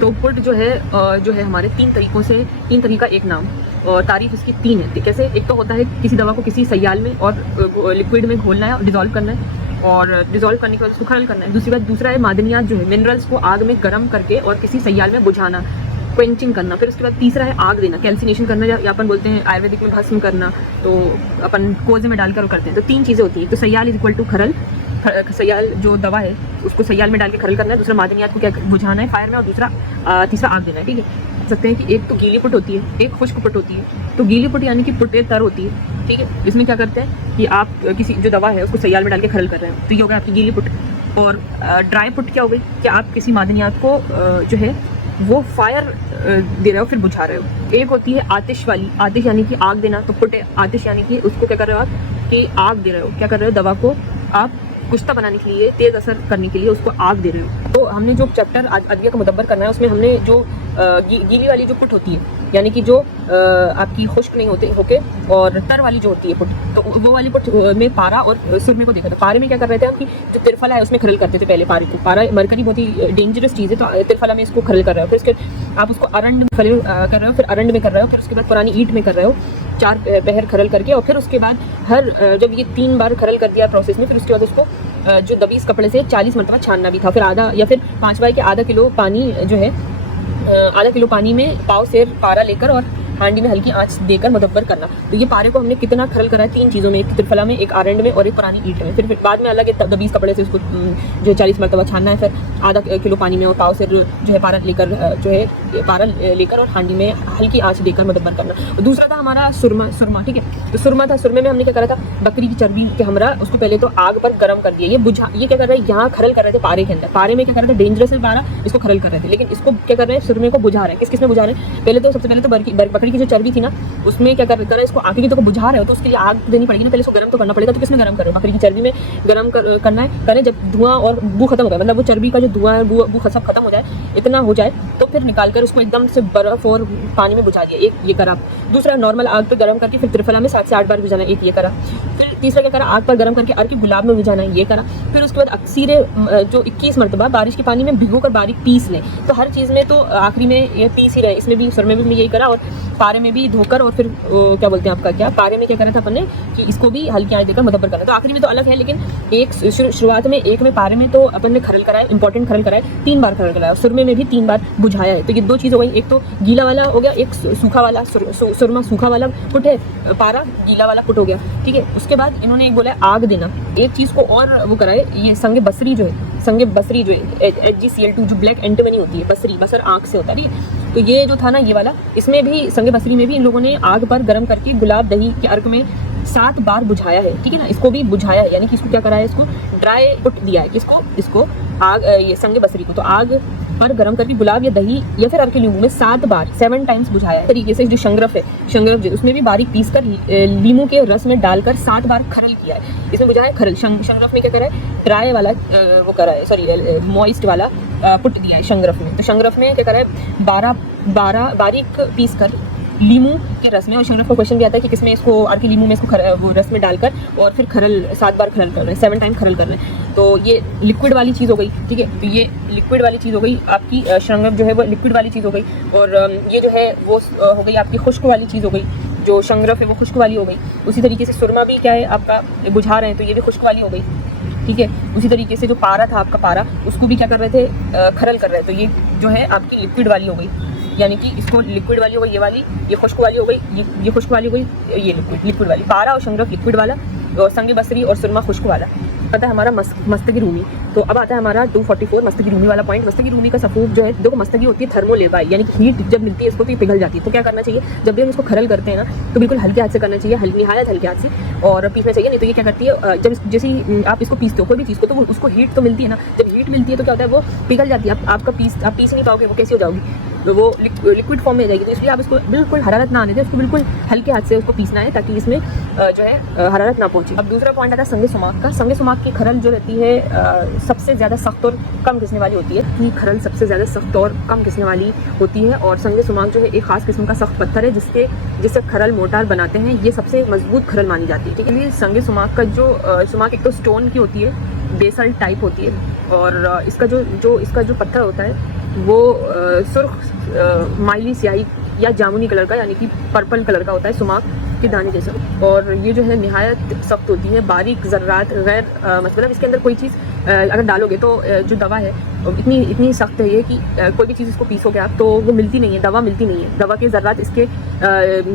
तो पुट जो है हमारे तीन तरीका एक नाम और तारीफ इसकी तीन है। कैसे? एक तो होता है किसी दवा को किसी सयाल में और लिक्विड में घोलना है और डिज़ोल्व करना है, और डिज़ोल्व करने के बाद उसको खरल करना है। दूसरा है मादनियात जो है मिनरल्स को आग में गर्म करके और किसी सयाल में बुझाना, क्वेंचिंग करना। फिर उसके बाद तीसरा है आग देना, कैल्सिनेशन करना, या अपन बोलते हैं आयुर्वेदिक में भस्म करना, तो अपन कोजे में डालकर करते हैं। तो तीन चीज़ें होती हैं। तो सयाल इज इक्वल टू खरल, सयाल जो दवा है उसको सयाल में डाल के खरल करना है, दूसरा मादनियात को क्या बुझाना है फायर में, और तीसरा आग देना है। ठीक है, सकते हैं कि एक तो गीली पुट होती है, एक खुश्क पुट होती है। तो गीली पुट यानी कि पुटे तर होती है। ठीक है, इसमें क्या करते हैं कि आप किसी जो दवा है उसको सयाल में डाल के खरल कर रहे हैं, तो ये हो गया आपकी गीली पुट। और ड्राई पुट क्या हो गई कि आप किसी मादनियात को जो है वो फायर दे रहे हो फिर बुझा रहे हो। एक होती है आतिश वाली, आतिश यानी कि आग देना, तो पुट आतिश यानी कि उसको क्या कर रहे हो आप कि आग दे रहे हो, क्या कर रहे हो दवा को आप कुश्ता बनाने के लिए, तेज़ असर करने के लिए उसको आग दे रहे हो। तो हमने जो चैप्टर अदविया का मुदब्बर करना है उसमें हमने जो गीली वाली जो पुट होती है यानी कि जो आपकी खुश्क नहीं होके और तर वाली जो होती है पुट, तो वो वाली पुट में पारा और सुरमे को देखा था। पारे में क्या कर रहे थे हम कि जो तिरफला है उसमें खरल करते थे पहले पारे को। पारा मरकरी बहुत ही डेंजरस चीज़ है, तो तिरफला में इसको खरल कर रहे हो, फिर उसके आप उसको अरंड में खरल कर रहे हो, फिर अरंड में कर रहे हो, फिर उसके बाद पुरानी ईंट में कर रहे हो, 4 पहर खरल करके, और फिर उसके बाद जब ये 3 बार खरल कर दिया प्रोसेस में, फिर उसके बाद उसको जो दबीस कपड़े से 40 मरतबा छानना भी था। फिर आधा या फिर 5 के आधा किलो पानी जो है आधा किलो पानी में पाव सेर पारा लेकर और हांडी में हल्की आंच देकर मुदब्बर करना। तो ये पारे को हमने कितना खरल करा है 3 चीज़ों में, एक त्रिफला में, एक आरंड में और एक पुरानी ईंट में। फिर बाद में अलग एक दबीस कपड़े से उसको जो 40 मरतबा छानना है, फिर आधा किलो पानी में और पाव सेर जो है पारा लेकर और हांडी में हल्की आंच देकर मुदब्बर करना। और दूसरा था हमारा सुरमा। ठीक है, तो सुरमा था, सुरमे में हमने क्या करा था बकरी की चर्बी के हमरा उसको पहले तो आग पर गर्म कर दिया, ये क्या कर रहे हैं यहाँ खरल कर रहे थे पारे के अंदर। पारे में क्या कर रहे थे डेंजरस है पारा, इसको खरल कर रहे थे, लेकिन इसको क्या कर रहे हैं सुरमे को बुझा रहे हैं। किस में बुझा रहे हैं? पहले तो सबसे पहले तो बकरी की जो चर्बी थी ना उसमें क्या कर रहे हैं इसको आग की तो बुझा रहे हो, तो उसके लिए आग देनी पड़ेगी ना, पहले इसको गर्म तो करना पड़ेगा। तो किसमें गर्म कर रहे हो? बकरी की चर्बी में गर्म करना है। करें जब धुआं और बू खत्म हो जाए, मतलब वो चर्बी का जो धुआं है बू सब खत्म हो जाए, इतना हो जाए तो फिर निकाल कर उसको एकदम से बर्फ और पानी में बुझा दिया। एक ये करा। दूसरा नॉर्मल आग पर गर्म करके फिर त्रिफला में 7 से 8 बार बुझाना, एक ये करा। फिर तीसरा क्या करा आग पर गर्म करके अर्क गुलाब में बुझाना, ये करा। फिर उसके बाद अक्सीरे जो 21 मरतबा बारिश के पानी में भिगो कर बारीक पीस लें। तो हर चीज़ में तो आखिरी में ये पीस ही रहे, इसमें भी सुरमे में यही करा, और पारे में भी धोकर, और फिर क्या बोलते हैं आपका क्या पारे में क्या करा था अपन ने कि इसको भी हल्की आंच देकर मुदब्बर करना। तो आखिरी में तो अलग है, लेकिन एक शुरुआत में एक में पारे में तो अपन ने खरल कराया, इंपॉर्टेंट खरल कराया, 3 बार खरल कराया, सुरमे में भी 3 बार बुझाया है। तो ये 2 चीज़ हो गई, एक तो गीला वाला हो गया, एक सूखा वाला सुरमा सूखा वाला पुट है, पारा गीला वाला पुट हो गया। ठीक है, उसके बाद इन्होंने एक बोला आग देना। एक चीज़ को और वो कराए, ये संगे बसरी जो है HgCl2 जो ब्लैक एंटीमनी होती है, बसर आँख से होता है। ठीक है, तो ये जो था ना ये वाला, इसमें भी संगे बसरी में भी इन लोगों ने आग पर गर्म करके गुलाब दही के अर्क में 7 बार बुझाया है। ठीक है ना, इसको भी बुझाया है, यानी कि इसको क्या कराया है, इसको ड्राई पुट दिया है। इसको आग ये संगे बसरी को तो आग पर गर्म करके गुलाब या दही या फिर अर्क लीमू में 7 टाइम्स बुझाया है। तरीके से जो शंग्रफ जो उसमें भी बारीक पीस कर लीमू के रस में डालकर 7 बार खरल किया है, इसमें बुझाया है खरल। शंग्रफ में क्या करा है ड्राई वाला वो करा है, सॉरी मॉइस्ट वाला पुट दिया है शंग्रफ में। तो शंग्रफ में क्या करा है 12 बारीक पीस कर लीमू के रस में, और शंग्रफ का क्वेश्चन भी आता है कि किसमें इसको अर्क लीमू में इसको वो रस में डालकर और फिर खरल 7 बार खरल कर रहे हैं, 7 टाइम खरल कर रहे हैं। तो ये लिक्विड वाली चीज़ हो गई। ठीक है, तो ये लिक्विड वाली चीज़ हो गई आपकी, शंग्रफ जो है वो लिक्विड वाली चीज़ हो गई, और ये जो है वो हो गई आपकी खुश्क वाली चीज़ हो गई। जो शंग्रफ है वो खुश्क वाली हो गई। उसी तरीके से सुरमा भी क्या है आपका बुझा रहे हैं, तो ये भी खुश्क वाली हो गई। ठीक है, उसी तरीके से जो पारा था आपका पारा, उसको भी क्या कर रहे थे खरल कर रहे थे, तो ये जो है आपकी लिक्विड वाली हो गई, यानी कि इसको लिक्विड वाली हो गई, ये वाली, ये खुश्क वाली हो गई, ये खुश्क वाली हो गई, ये लिक्विड वाली। पारा और शंग्रफ लिक्विड वाला, और संगे बसरी और सुरमा खुश्क वाला। आता है हमारा मस्तगी रूमी। तो अब आता है हमारा 244 मस्तगी रूमी वाला पॉइंट। मस्तगी रूमी का सफूफ जो है, देखो मस्तगी होती है थर्मोलेबाई, यानी कि हीट जब मिलती है इसको तो ये पिघल जाती है। तो क्या करना चाहिए जब भी हम इसको खरल करते हैं ना, तो बिल्कुल हल्के हाथ से करना चाहिए, निहायत हल्के हाथ से, और पीसना चाहिए। नहीं तो ये क्या करती है जब जैसे आप इसको पीसते हो कोई भी चीज़ को, तो उसको हीट तो मिलती है ना, जब हीट मिलती है तो क्या होता है वो पिघल जाती है। आप पीस नहीं पाओगे, वो कैसी हो जाओगी, तो वो लिक्विड फॉर्म में जाएगी। तो इसलिए आप इसको बिल्कुल हरारत ना आने दें, उसको बिल्कुल हल्के हाथ से उसको पीसना है ताकि इसमें जो है हरारत ना पहुंचे। अब दूसरा पॉइंट आता है संगे सुमाक का। संगे सुमाक की खरल जो रहती है सबसे ज़्यादा सख्त और कम घिसने वाली होती है। ये खरल सबसे ज़्यादा सख्त और कम घिसने वाली होती है, और संगे सुमाक जो है एक खास किस्म का सख्त पत्थर है जिससे खरल मोर्टार बनाते हैं। ये सबसे मजबूत खरल मानी जाती है। ठीक है, संगे सुमाक का जो सुमाक एक तो स्टोन की होती है, बेसल टाइप होती है, और इसका जो पत्थर होता है वो सुर्ख माइली स्याही या जामुनी कलर का यानी कि पर्पल कलर का होता है, सुमाक के दाने जैसा। और ये जो है निहायत सख्त होती है, बारीक ज़र्रात गैर मतलब इसके अंदर कोई चीज़ अगर डालोगे तो जो दवा है इतनी सख्त है ये कि कोई भी चीज़ इसको पीसोगे आप तो वो मिलती नहीं है, दवा मिलती नहीं है। दवा के ज़र्रात इसके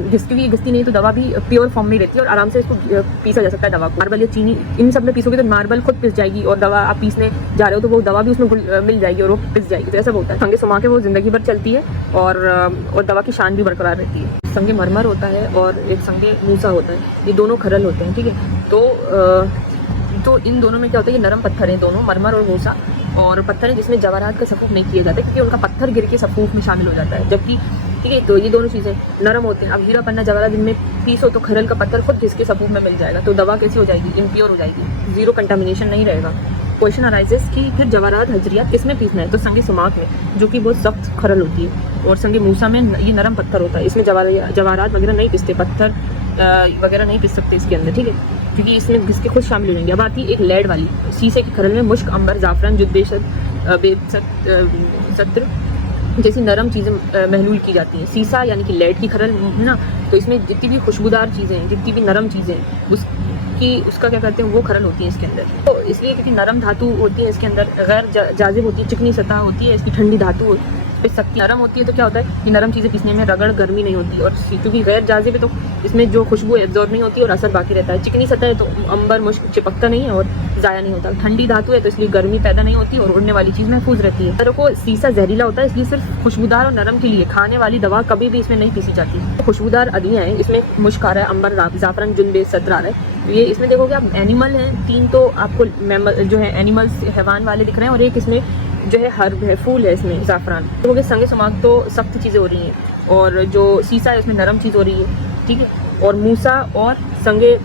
घिसती नहीं तो दवा भी प्योर फॉर्म में रहती है और आराम से इसको पीसा जा सकता है दवा को। मार्बल या चीनी इन सब में पीसोगे तो मार्बल खुद पिस जाएगी और दवा आप पीसने जा रहे हो तो वो दवा भी उसमें मिल जाएगी और वो पिस जाएगी। तो ऐसा होता है। संगे सुमा के वो ज़िंदगी भर चलती है और दवा की शान भी बरकरार रहती है। संगे मरमर होता है और एक संगे मूसा होता है, ये दोनों खरल होते हैं, ठीक है। तो इन दोनों में क्या होता है, ये नरम पत्थर हैं दोनों, मरमर और मूसा, और पत्थर है जिसमें जवाहरात का सफूफ नहीं किया जाता क्योंकि उनका पत्थर गिर के सफूफ में शामिल हो जाता है, जबकि ठीक है। तो ये दोनों चीज़ें नरम होते हैं। अब हीरा पन्ना जवाहरात जिनमें पीसो तो खरल का पत्थर खुद जिसके सफूफ में मिल जाएगा, तो दवा कैसी हो जाएगी, इम्प्योर हो जाएगी, जीरो कंटामिनेशन नहीं रहेगा। क्वेश्चन अराइजेस कि फिर जवाहरात हजरियात किस में पीसना है, तो संगे सुमाक में जो कि बहुत सख्त खरल होती है, और संगे मूसा में ये नरम पत्थर होता है, इसमें जवाहरात वगैरह नहीं पिसते, पत्थर वगैरह नहीं पिस सकते इसके अंदर, ठीक है, क्योंकि इसमें घिस के खुद शामिल हो जाएंगे। अब आती है एक लेड वाली, शीशे के खरल में मुश्क, अंबर, जाफरान, सत्र जैसी नरम चीज़ें महलूल की जाती हैं। सीसा यानी कि लेड की खरल है ना, तो इसमें जितनी भी खुशबूदार चीज़ें हैं, जितनी भी नरम चीज़ें हैं उसका क्या करते हैं, वो खरल होती है इसके अंदर। तो इसलिए क्योंकि नरम धातु होती है इसके अंदर, गैर जाजिब होती है, चिकनी सतह होती है इसकी, ठंडी धातु पिस सकती है। नरम होती है तो क्या होता है कि नरम चीज़ें पीसने में रगड़ गर्मी नहीं होती, और क्योंकि गैर जाजिब है तो इसमें जो खुशबू एब्जॉर्ब नहीं होती और असर बाकी रहता है। चिकनी सतह है तो अंबर मुश्क चिपकता नहीं है और ज़ाया नहीं होता। ठंडी धातु है तो इसलिए गर्मी पैदा नहीं होती और उड़ने वाली चीज़ महफूज रहती है। को सीसा जहरीला होता है, इसलिए सिर्फ खुशबूदार और नरम के लिए खाने वाली दवा कभी भी इसमें नहीं पीसी जाती। तो खुशबूदार अदियाँ हैं, इसमें मुश्क आ रहा है, अंबर, जाफरान, जुनबे, सत्र आ रहा है। ये इसमें देखोगे आप एनिमल हैं, 3 तो आपको जो है एनिमल्स हैवान वाले दिख रहे हैं, और एक इसमें जो है हर्ब है, फूल है इसमें जाफरान। तो हो गए संगे सुमाक, तो सख्त चीज़ें हो रही हैं, और जो सीसा है उसमें नरम चीज़ हो रही है, ठीक है। और मूसा और संगे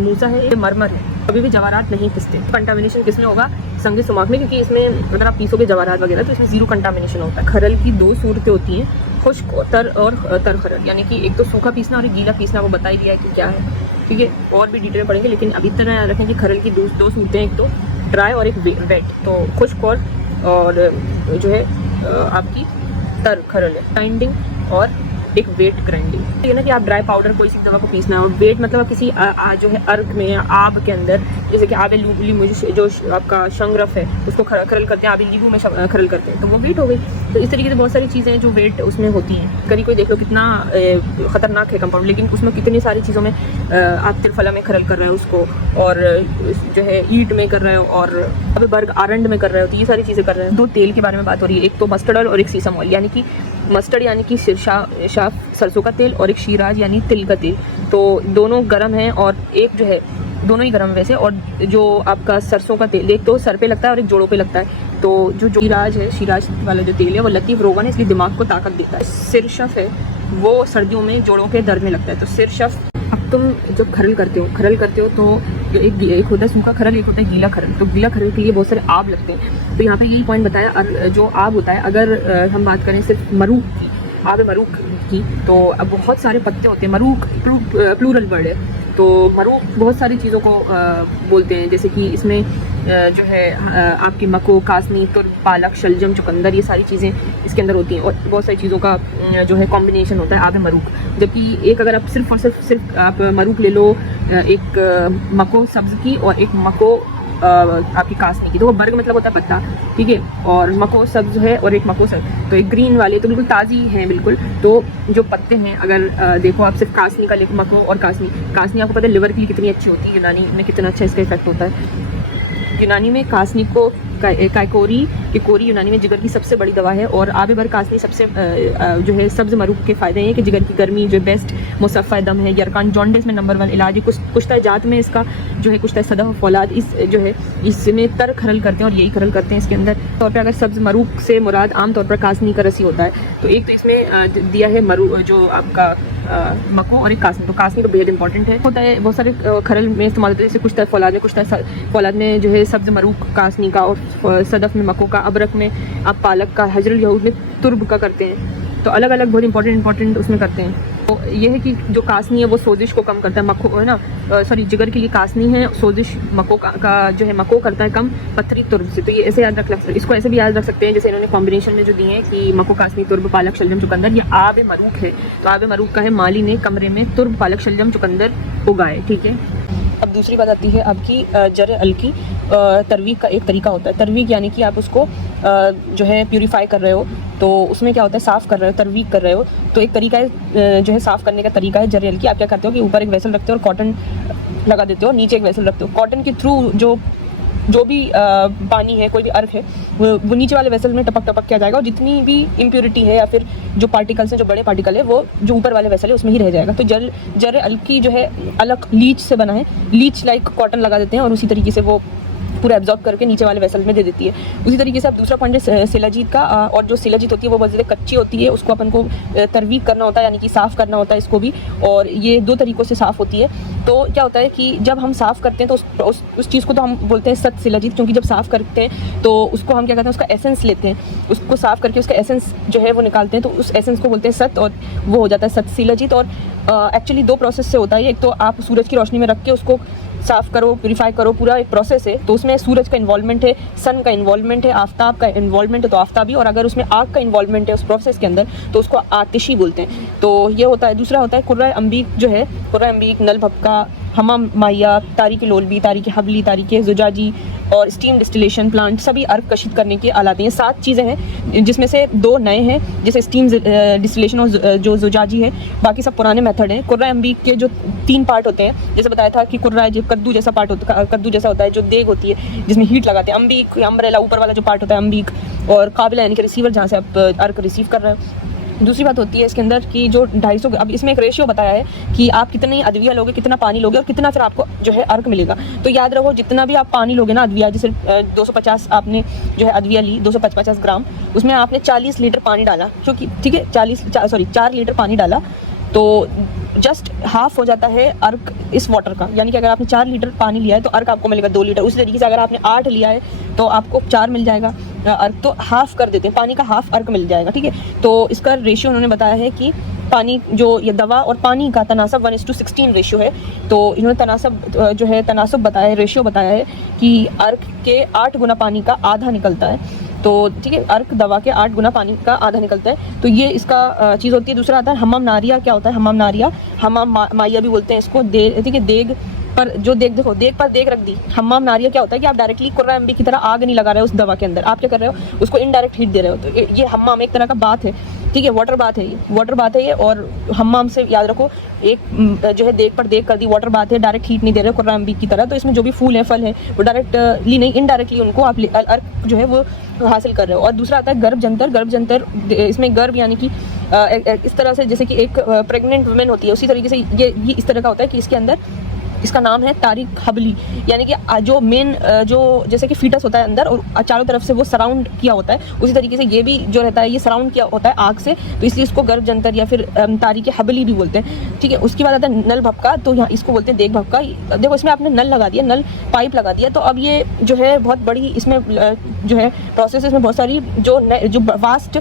मूसा है, ये मरमर है, कभी भी जवाहरात नहीं पिसते। कंटामिनेशन किस में होगा, संगे सुमाक में, क्योंकि इसमें अगर आप पीसोगे जवाहरात वगैरह तो इसमें जीरो कंटामिनेशन होता है। खरल की 2 सूरतें होती हैं, खुश्क और तर खरल, यानी कि एक तो सूखा पीसना और एक गीला पीसना, वो बता ही दिया है कि क्या है, ठीक है। और भी डिटेल पढ़ेंगे, लेकिन अभी इतना याद रखें कि खरल की 2 सूरतें, एक तो ड्राई और एक वेट। तो खुश्क और जो है आपकी तर खरल है, ग्राइंडिंग, और एक वेट ग्राइंडिंग। ठीक है ना, कि आप ड्राई पाउडर कोई सी दवा को पीसना है, और वेट मतलब आप किसी जो है अर्क में या आब के अंदर, जैसे कि आब लीबू जो आपका शंगरफ है उसको खरल करते हैं, आब लीबू में खरल करते हैं, तो वो वेट हो गई। तो इस तरीके से बहुत सारी चीज़ें जो वेट उसमें होती हैं। कभी कोई देख लो कितना ख़तरनाक है कंपाउंड, लेकिन उसमें कितनी सारी चीज़ों में आप त्रिफला में खरल कर रहे हो उसको, और जो है ईट में कर रहे हो, और अब बर्ग आरंड में कर रहे हो, तो ये सारी चीज़ें कर रहे हैं। 2 तेल के बारे में बात हो रही है, एक तो मस्टर्ड ऑयल और एक सीसम ऑयल, यानी कि मस्टर्ड यानी कि शाफ सरसों का तेल, और एक शीराज यानी तिल का तेल। तो दोनों गर्म हैं, और एक जो है दोनों ही गर्म वैसे, और जो आपका सरसों का तेल एक तो सर पे लगता है और एक जोड़ों पे लगता है। तो जो शीराज है, शीराज वाला जो तेल है वो लतीफ़ रोगन है, इसलिए दिमाग को ताकत देता है। सिरशफ है वो सर्दियों में जोड़ों के दर्द में लगता है, तो सिरशफ। अब तुम जब खरल करते हो तो एक होता है सूखा खरल, एक होता है गीला खरल। तो गीला खरल के लिए बहुत सारे आब लगते हैं, तो यहाँ पे यही पॉइंट बताया। जो आब होता है, अगर हम बात करें सिर्फ मरूख की, आब मरूख की, तो अब बहुत सारे पत्ते होते हैं। मरूख प्लूरल वर्ड है, तो मरूख बहुत सारी चीज़ों को बोलते हैं, जैसे कि इसमें जो है आपकी मको, कासनी, तुर, पालक, शलजम, चुकंदर, ये सारी चीज़ें इसके अंदर होती हैं, और बहुत सारी चीज़ों का जो है कॉम्बिनेशन होता है आब मरूख। जबकि एक अगर आप सिर्फ और सिर्फ आप मरूख ले लो, एक मको सब्ज़ की और एक मको आपकी कासनी की, तो वो बर्ग मतलब होता है पत्ता, ठीक है, और मको सब्ज़ है और एक मको सब्ज़, तो एक ग्रीन वाले तो बिल्कुल ताज़ी हैं बिल्कुल। तो जो पत्ते हैं, अगर देखो आप सिर्फ कासनी का लेको, मको और कासनी आपको पता है लिवर के लिए कितनी अच्छी होती है, यूनानी में कितना अच्छा इसका इफेक्ट होता है। यूनानी में कासनी को किकोरी यूनानी में जिगर की सबसे बड़ी दवा है, और आबे बर कासनी सबसे जो है सब्ज़ मरूख के फ़ायदे हैं कि जिगर की गर्मी जो बेस्ट मुसफ़ा दम है। यरकान जॉन्डिस में नंबर 1 इलाज है। कुश्ता जात में इसका जो है कुश्ता सदफ फौलाद, इस जो है इसमें तर खरल करते हैं, और यही खरल करते हैं इसके अंदर। तौर पर अगर सब्ज़ मरूख से मुराद आम तौर पर कासनी का रसी होता है, तो एक तो इसमें दिया है जो आपका मको, और एक कासनी। तो कासनी तो बेहद इंपॉर्टेंट है, होता है बहुत सारे खरल में इस्तेमाल होता है, जैसे कुश्ता फौलाद में जो है सब्ज़ मरूख कासनी का, और सदफ़ में मको का, अबरक में आप पालक का, हजरुल यहूद में तुर्ब का करते हैं। तो अलग अलग बहुत इंपॉर्टेंट उसमें करते हैं। ये है कि जो कासनी है वो सोजिश को कम करता है, मक्खो है ना, सॉरी जिगर के लिए कासनी है, सोजिश मक्खो का जो है मक्खो करता है कम पत्थरी तुर्ब से। तो ये ऐसे याद रख सकते, इसको ऐसे भी याद रख सकते हैं जैसे इन्होंने कॉम्बिनेशन में जो दिए हैं कि मक्खो कासनी तुर्ब पालक शलजम चुकंदर। ये आब मरूक है, तो आब मरूक का है माली ने कमरे में तुर्ब पालक शलजम चुकंदर उगाए। ठीक है, अब दूसरी बात आती है आपकी जर अल की तरवीक का एक तरीका होता है। तरवीक यानी कि आप उसको जो है प्यूरीफाई कर रहे हो, तो उसमें क्या होता है, साफ़ कर रहे हो, तरवीक कर रहे हो। तो एक तरीका है जो है साफ़ करने का तरीका है जर अल की। आप क्या करते हो कि ऊपर एक वेसल रखते हो और कॉटन लगा देते हो, नीचे एक वेसल रखते हो। कॉटन के थ्रू जो भी पानी है, कोई भी अर्क है, वो नीचे वाले वेसल में टपक टपक किया जाएगा, और जितनी भी इम्प्योरिटी है या फिर जो पार्टिकल्स हैं, जो बड़े पार्टिकल है, वो जो ऊपर वाले वेसल है उसमें ही रह जाएगा। तो जर अलकी जो है अलग लीच से बना है, लीच लाइक कॉटन लगा देते हैं और उसी तरीके से वो पूरा एब्जॉर्ब करके नीचे वाले वेसल में दे देती है। उसी तरीके से अब दूसरा पॉइंट है शिलाजीत का, और जो शिलाजीत होती है वो बहुत ज़्यादा कच्ची होती है, उसको अपन को तरवीक करना होता है, यानी कि साफ़ करना होता है इसको भी, और ये दो तरीक़ों से साफ़ होती है। तो क्या होता है कि जब हम साफ़ करते हैं तो उस चीज़ को तो हम बोलते हैं सत शिलाजीत, क्योंकि जब साफ़ करते हैं तो उसको हम क्या कहते हैं, उसका एसेंस लेते हैं, उसको साफ़ करके उसका एसेंस जो है वो निकालते हैं, तो उस एसेंस को बोलते हैं सत, और वो हो जाता है सत शिलाजीत। और एक्चुअली दो प्रोसेस से होता है। एक तो आप सूरज की रोशनी में रख के उसको साफ़ करो, प्यूरीफाई करो, पूरा एक प्रोसेस है। तो उसमें सूरज का इन्वॉल्वमेंट है, सन का इन्वॉल्वमेंट है, आफ्ताब का इन्वॉल्वमेंट है तो आफ्ताबी, और अगर उसमें आग का इन्वॉल्वमेंट है उस प्रोसेस के अंदर तो उसको आतिशी बोलते हैं। तो ये होता है। दूसरा होता है कुर्रा अम्बीक जो है, कुर्रा अम्बीक, नल भपका, हमाम माया, तारीक लोलबी, तारीक हबली, तारीक जुजाजी और स्टीम डिस्टिलेशन प्लांट सभी अर्क कशिद करने के आलात हैं। ये 7 चीज़ें हैं जिसमें से 2 नए हैं, जैसे स्टीम डिस्टिलेशन और जो जुजाजी है, बाकी सब पुराने मेथड हैं। कुर्रा अम्बीक के जो 3 पार्ट होते हैं, जैसे बताया था कि कुर्रा जो कद्दू जैसा पार्ट होता है, कद्दू जैसा होता है, जो देग होती है जिसमें हीट लगाते हैं। अम्बीक अम्ब्रेला, ऊपर वाला जो पार्ट होता है अम्बीक, और काबिला यानी कि रिसीवर, जहाँ से आप अर्क रिसीव कर रहे हो। दूसरी बात होती है इसके अंदर कि जो 250, अब इसमें एक रेशियो बताया है कि आप कितनी अदविया लोगे, कितना पानी लोगे और कितना फिर आपको जो है अर्क मिलेगा। तो याद रखो, जितना भी आप पानी लोगे ना अदविया, जैसे 250 आपने जो है अदविया ली, 250 ग्राम, उसमें आपने 40 लीटर पानी डाला, क्योंकि ठीक है 4 लीटर पानी डाला, तो जस्ट हाफ हो जाता है अर्क इस वाटर का। यानी कि अगर आपने 4 लीटर पानी लिया है तो अर्क आपको मिलेगा 2 लीटर। उसी तरीके से अगर आपने 8 लिया है तो आपको 4 मिल जाएगा अर्क, तो हाफ कर देते हैं, पानी का हाफ अर्क मिल जाएगा। ठीक है, तो इसका रेशियो उन्होंने बताया है कि पानी जो ये दवा और पानी का तनासब 1:16 रेशियो है। तो इन्होंने तनासब बताया है, रेशियो बताया है कि अर्क के 8 गुना पानी का आधा निकलता है। तो ठीक है, अर्क दवा के 8 गुना पानी का आधा निकलता है। तो ये इसका चीज़ होती है। दूसरा आता है हमाम नारिया। क्या होता है हमाम नारिया? हमाम माइया भी बोलते हैं इसको। ठीक है, देग पर जो देग, देखो देग पर देग रख दी। हमाम नारिया क्या होता है कि आप डायरेक्टली कुर्रा अम्बी की तरह आग नहीं लगा रहे हो उस दवा के अंदर, आप क्या कर रहे हो, उसको इनडायरेक्ट हीट दे रहे हो। तो ये हमाम एक तरह का बात है। ठीक है, वाटर बात है ये, वाटर बात है ये। और हमाम से याद रखो, एक जो है देग पर देग कर दी, वाटर बात है, डायरेक्ट हीट नहीं दे रहे कुर्रा अम्बी की तरह। तो इसमें जो भी फूल है, फल है, वो डायरेक्टली नहीं, इनडायरेक्टली उनको आप अर्क जो है वो हासिल कर रहे हो। और दूसरा आता है गर्भ जंतर। गर्भ जंतर, इसमें गर्भ यानी कि इस तरह से जैसे कि एक प्रेग्नेंट वुमेन होती है, उसी तरीके से ये इस तरह का होता है कि इसके अंदर, इसका नाम है तारीक हबली, यानी कि जो मेन जो जैसे कि फीटस होता है अंदर और चारों तरफ से वो सराउंड किया होता है, उसी तरीके से ये भी जो रहता है ये सराउंड किया होता है आग से, तो इसलिए इसको गर्भ जंतर या फिर तारीक हबली भी बोलते हैं। ठीक है, उसके बाद आता है नल भपका। तो यहाँ इसको बोलते हैं देग भपका। देखो इसमें आपने नल लगा दिया, नल पाइप लगा दिया, तो अब ये जो है बहुत बड़ी इसमें जो है प्रोसेस, इसमें बहुत सारी जो वास्ट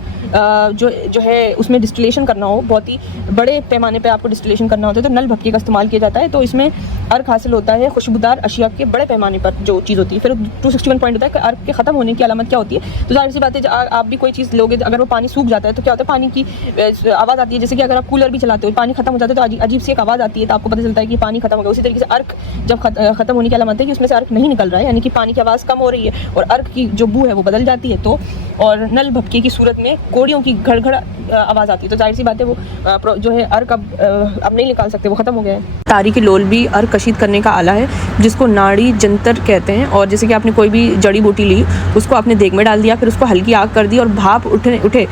जो है उसमें डिस्टिलेशन करना हो, बहुत ही बड़े पैमाने पे आपको डिस्टिलेशन करना होता है, तो नल भपके का इस्तेमाल किया जाता है। तो इसमें अर्क हासिल होता है खुशबूदार अशिया के बड़े पैमाने पर जो चीज़ होती है। फिर 261 पॉइंट होता है कि अर्क के ख़त्म होने की अलामत क्या होती है। तो जाहिर सी बात है, आप भी कोई चीज़ लोगे, अगर वो पानी सूख जाता है तो क्या होता है, पानी की आवाज़ आती है। जैसे कि अगर आप कूलर भी चलाते हो, पानी खत्म हो जाता है तो अजीब सी एक आवाज़ आती है, तो आपको पता चलता है कि पानी खत्म हो गया। उसी तरीके से अर्क जब खत्म होने की अलामत है कि उसमें से अर्क नहीं निकल रहा है, यानी कि पानी की आवाज़ कम हो रही है और अर्क की जो बू है वो बदल जाती है। तो और नल भपके की सूरत में कोड़ियों की घड़ आवाज़ आती है। तो जाहिर सी बात है वो जो है अर्क अब नहीं निकाल सकते, वो ख़त्म हो गया है। तारीक लोल भी अर्क कशीद करने का आला है जिसको नाड़ी जंतर कहते हैं। और जैसे कि आपने कोई भी जड़ी बूटी ली, उसको आपने देग में डाल दिया, फिर उसको हल्की आग कर दी और भाप उठे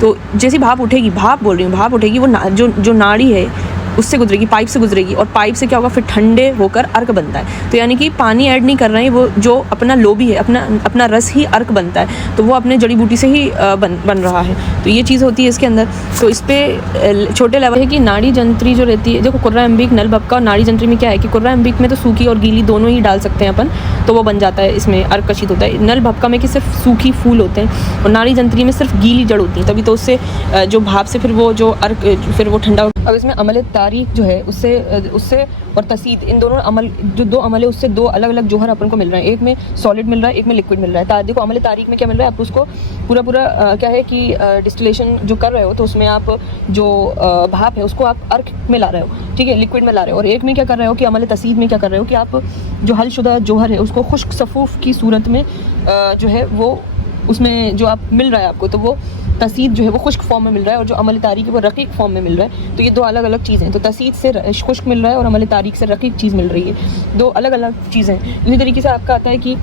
तो जैसी भाप उठेगी, भाप बोल रही हूँ, भाप उठेगी, वो जो नाड़ी है उससे गुजरेगी, पाइप से गुजरेगी, और पाइप से क्या होगा, फिर ठंडे होकर अर्क बनता है। तो यानी कि पानी ऐड नहीं कर रहे हैं, वो जो अपना लोबी है, अपना रस ही अर्क बनता है, तो वो अपने जड़ी बूटी से ही बन रहा है। तो ये चीज़ होती है इसके अंदर। तो इस पर छोटे लेवल है कि नाड़ी जंत्री जो रहती है, देखो कुर्रा अम्बिक, नल भपका और नाड़ी जंत्री में क्या है कि कुर्रा अम्बिक में तो सूखी और गीली दोनों ही डाल सकते हैं अपन, तो वो बन जाता है, इसमें अर्क कशीद होता है। नल भपका में कि सिर्फ सूखी फूल होते हैं और नाड़ी जंत्री में सिर्फ गीली जड़ होती है, तभी तो उससे जो भाप से फिर वो जो अर्क फिर वो ठंडा अब इसमें अमल तारीख जो है उससे और तसीद, इन दोनों अमल जो दो अमल है उससे दो अलग अलग जोहर अपन को मिल रहे हैं, एक में सॉलिड मिल रहा है, एक में लिक्विड मिल रहा है। देखो अमल तारीख में क्या मिल रहा है, आप उसको पूरा क्या है कि डिस्टिलेशन जो कर रहे हो तो उसमें आप जो भाप है उसको आप अर्क में ला रहे हो, ठीक है, लिक्विड में ला रहे हो। और एक में क्या कर रहे हो कि अमल तसीद में क्या कर रहे हो कि आप जो हलशुदा जोहर है उसको खुश्क सफ़ूफ की सूरत में जो है वो उसमें जो आप मिल रहा है आपको, तो वो तसीद जो है वो खुश्क फॉर्म में मिल रहा है और जो अमल तारीख है वो रकीक फॉर्म में मिल रहा है। तो ये दो अलग अलग चीज़ें हैं। तो तसीद से खुश्क मिल रहा है और अमल तारीख से रकीक चीज़ मिल रही है, दो अलग अलग चीज़ें हैं। इसी तरीके से आपका आता है कि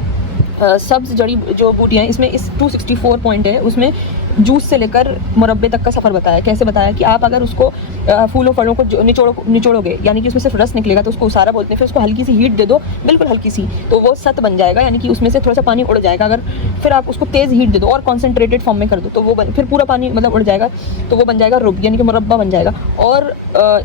सब्ज़ जड़ी जो बूटियाँ हैं, इसमें इस 264 पॉइंट है, उसमें जूस से लेकर मुरब्बे तक का सफ़र बताया। कैसे बताया कि आप अगर उसको फूलों फलों को निचोड़ोगे, यानी कि उसमें सिर्फ रस निकलेगा तो उसको उसारा बोलते हैं, फिर उसको हल्की सी हीट दे दो, बिल्कुल हल्की सी, तो वो सत बन जाएगा, यानी कि उसमें से थोड़ा सा पानी उड़ जाएगा। अगर फिर आप उसको तेज़ हीट दे दो और कॉन्सेंट्रेटेड फॉर्म में कर दो तो वो फिर पूरा पानी मतलब उड़ जाएगा, तो वो बन जाएगा रुब, यानी कि मुरब्बा बन जाएगा। और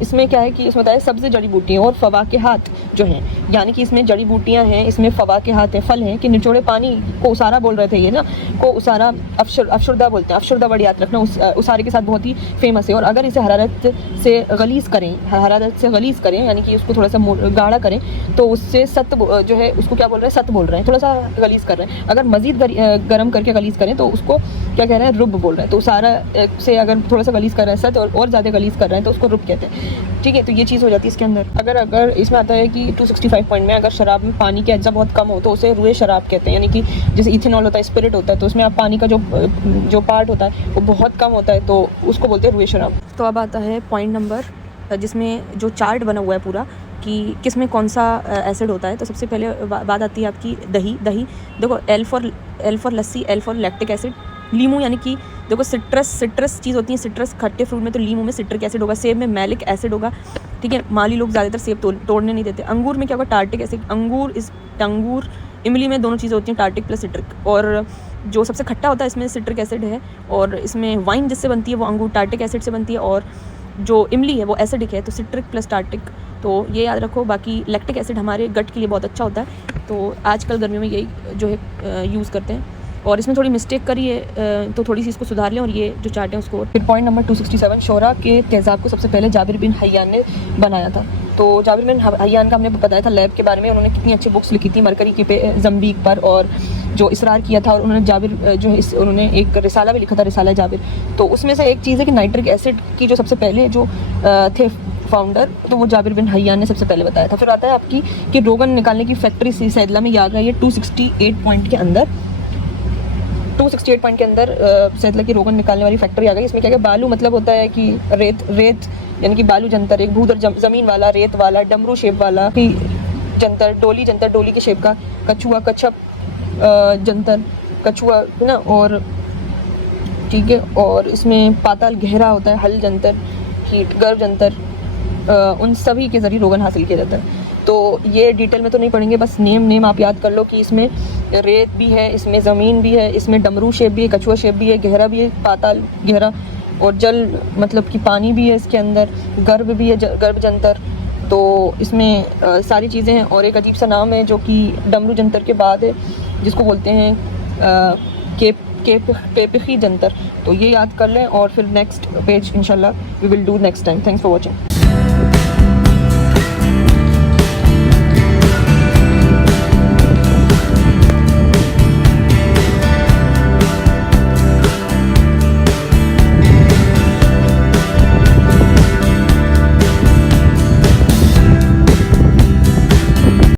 इसमें क्या है कि इसमें बताया सब्ज़ जड़ी बूटियाँ और फवाकेहात जो हैं, यानी कि इसमें जड़ी बूटियाँ हैं, इसमें फवाकेहात हैं, फल हैं कि निचोड़े पानी को उसारा बोल रहे थे ये ना, को उसारा अफशुरदा बोलते हैं। अफशुरदा वर्ड याद रखना, उसारे के साथ बहुत ही फेमस है। और अगर इसे हरारत से गलीज़ करें यानी कि उसको थोड़ा सा गाढ़ा करें तो उससे सत जो है उसको क्या बोल रहे हैं, सत बोल रहे हैं, थोड़ा सा गलीज़ कर रहे हैं। अगर मज़ीद गर्म करके गलीज़ करें तो उसको क्या कह रहे हैं, रुब बोल रहे हैं। तो उसारा से अगर थोड़ा सा गलीज़ कर रहे हैं सत और ज़्यादा गलीज़ कर रहे हैं तो उसको रुब कहते हैं, ठीक है। तो ये चीज़ हो जाती है इसके अंदर। अगर इसमें आता है कि 265 पॉइंट में अगर शराब में पानी की अज्जा बहुत कम हो तो उसे रुए शराब कहते हैं, यानी कि जैसे इथेनॉल होता है, स्पिरिट होता है, तो उसमें आप पानी का जो पार्ट होता है वो बहुत कम होता है, तो उसको बोलते हैं रुए शराब। तो अब आता है पॉइंट नंबर, जिसमें जो चार्ट बना हुआ है पूरा कि किस में कौन सा एसिड होता है। तो सबसे पहले बात आती है आपकी दही। देखो L for lassi, L for lactic acid. लीमू, यानी कि देखो सिट्रस चीज़ होती है, सिट्रस खट्टे फ्रूट में, तो लीमू में सिट्रिक एसिड होगा। सेब में मैलिक एसिड होगा, ठीक है, माली लोग ज़्यादातर सेब तोड़ने नहीं देते। अंगूर में क्या होगा, टार्टिक एसिड। अंगूर इमली में दोनों चीज़ें होती हैं, टार्टिक प्लस सिट्रिक। और जो सबसे खट्टा होता है इसमें सिट्रिक एसिड है, और इसमें वाइन जिससे बनती है वो अंगूर टार्टिक एसिड से बनती है, और जो इमली है वो एसिडिक है, तो सिट्रिक प्लस टार्टिक, तो ये याद रखो। बाकी लैक्टिक एसिड हमारे गट के लिए बहुत अच्छा होता है, तो आजकल गर्मियों में यही जो है यूज़ करते हैं। और इसमें थोड़ी मिस्टेक करी है तो थोड़ी सी इसको सुधार लें, और ये जो चार्ट है उसको। फिर पॉइंट नंबर 267, शोरा के तेज़ाब को सबसे पहले जाबिर बिन हय्यान ने बनाया था। तो जाबिर बिन हय्यान का हमने बताया था लैब के बारे में, उन्होंने कितनी अच्छी बुक्स लिखी थी मरकरी की पे जम्बीक पर, और जो इसरार किया था, और उन्होंने जाबिर जो है उन्होंने एक रिसाला भी लिखा था, रिसाला जाबिर। तो उसमें से एक चीज़ है कि नाइट्रिक एसिड की जो सबसे पहले जो थे फाउंडर, तो वो जाबिर बिन हय्यान ने सबसे पहले बताया था। फिर आता है आपकी कि रोगन निकालने की फैक्ट्री सैदला में याद है, ये 268 पॉइंट के अंदर 268 पॉइंट के अंदर सैदला की रोगन निकालने वाली फैक्ट्री आ गई। इसमें क्या क्या, बालू मतलब होता है कि रेत यानी कि बालू जंतर, एक भूदर ज़मीन वाला, रेत वाला, डमरू शेप वाला जंतर, डोली के शेप का, कछुआ, कच्छप जंतर, कछुआ है ना, और ठीक है। और इसमें पाताल गहरा होता है, हल जंतर, हीट गर्भ जंतर, उन सभी के ज़रिए रोगन हासिल किया जाता है। तो ये डिटेल में तो नहीं पढ़ेंगे, बस नेम आप याद कर लो कि इसमें रेत भी है, इसमें ज़मीन भी है, इसमें डमरू शेप भी है, कछुआ शेप भी है, गहरा भी है, पाताल गहरा, और जल मतलब कि पानी भी है इसके अंदर, गर्भ भी है, गर्भ जंतर। तो इसमें सारी चीज़ें हैं, और एक अजीब सा नाम है जो कि डमरू जंतर के बाद है, जिसको बोलते हैं केपिखी जंतर। तो ये याद कर लें, और फिर नेक्स्ट पेज इंशाल्लाह we will do next time. Thanks for watching.